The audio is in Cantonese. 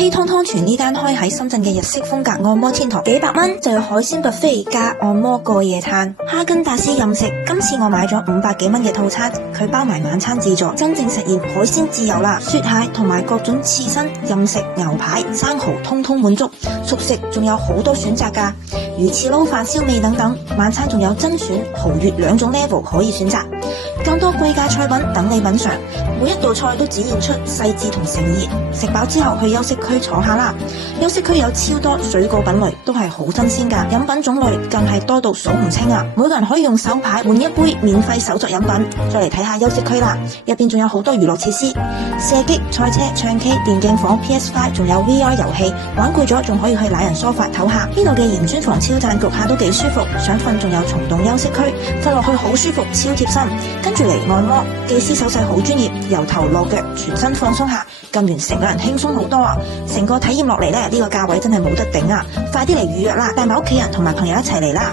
希湯湯泉呢間開喺深圳嘅日式風格按摩天台，幾百蚊就有海鮮 buffet 加按摩過夜餐。哈根達斯飲食，今次我買咗500幾蚊嘅套餐，佢包埋晚餐自助，真正實現海鮮自由啦！雪蟹同埋各種刺身、任食、牛排、生蠔，通通滿足。熟食仲有好多選擇㗎，魚翅撈飯、燒味等等。晚餐仲有珍選、蠔穴2種 level 可以選擇，更多貴價菜品等你品嚐。每一道菜都展現出細緻同誠意。食飽之後去休息區坐下啦，休息區有超多水果品類，都係好新鮮㗎。飲品種類更係多到數唔清啊！每個人可以用手牌換一杯免費手作飲品。再嚟睇下休息區啦，入邊仲有好多娛樂設施，射擊、賽車、唱 K、電競房、PS5， 仲有 VR 遊戲。玩攰咗仲可以去懶人梳化唞下。呢度嘅鹽磚房超讚，焗下都幾舒服。想瞓仲有蟲洞休息區，瞓落去好舒服，超貼心。跟住嚟按摩，技師手勢好專業，由頭落腳全身放鬆下，撳完成個人輕鬆好多啊！成個體驗落嚟呢，呢個價位真係冇得頂啊！快啲嚟預約啦，帶埋屋企人同埋朋友一齊嚟啦！